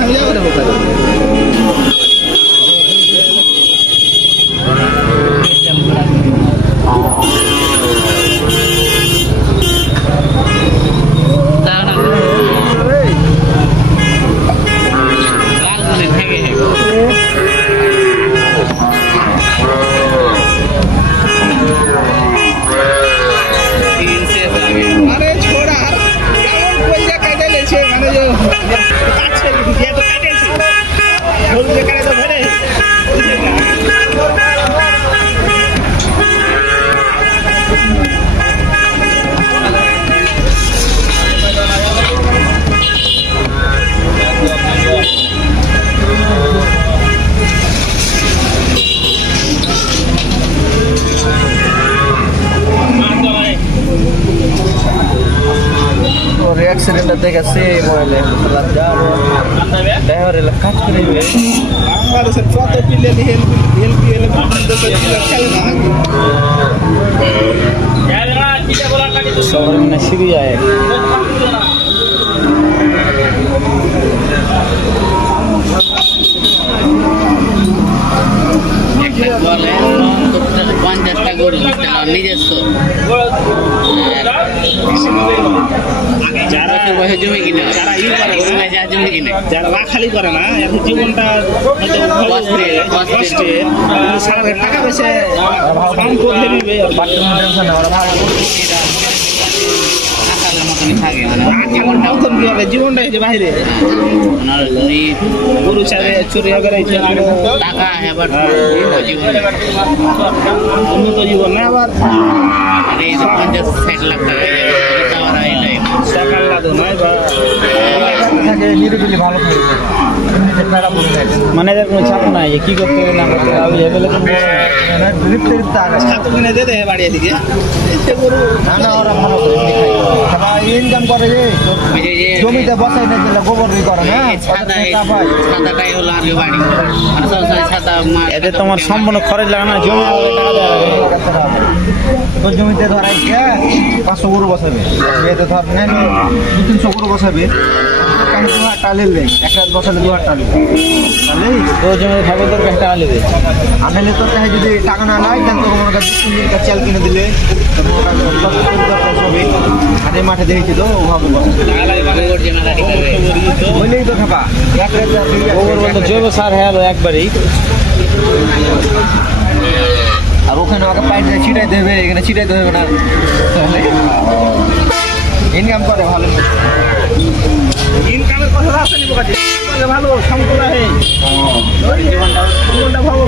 আমি যাবো না বোকারে। অ্যাক্সিডেন্টটা দেখেছি মোবাইলে ড্রাইভার এলা কাজ করে বাংলাদেশের কত প্লেন শহরে মানে সিরিয়ায় নিজস্ব যারা জমি কিনে যারা জমি কিনে যারা খালি করে না এখন জীবনটা সারা টাকা পয়সা করে নিবে থাকে জীবনটা হয়েছে বাইরে গরু চারে চুরি টাকা এবার উন্নত জীবন না আবার 50-60 লাখ টাকা নিরিবিলি ভালো মানে এদের কোনো চাপ নাই যে কি করতে হবে না করতে হবে বাড়িয়ে দিকে ওরা ভালো ইনকাম করে যে জমিতে বসাই না দিলে গোবর করে না সাদাটাই হলো আর বাড়ি সাদা এতে তোমার সম্পূর্ণ খরচ লাগে না জমি তোর জমিতে ধর 500 গরু বসাবে এতে ধর 200-300 গরু বসাবে টালের লেগ একটা বসালে 2 টালি তাহলে তোর জমিতে থাকবে তোর একটা আনলে আনলে তোর কাছে যদি টাকা না লাগে তাহলে তোর মনে কাছে 2-3 দিন চাল কিনে দিলে হাতে মাঠে দেখেছি তো বললেই তো খাবা জৈব সার হ্যাঁ একবারেই আর ওখানে আমাকে পাইপটা ছিটাইতে হবে এখানে ছিটাইতে হবে না তাহলে ইনকাম করে ভালো ইনকামের কথা আসেনি ভালো সম্পূর্ণ জীবনটা ভালো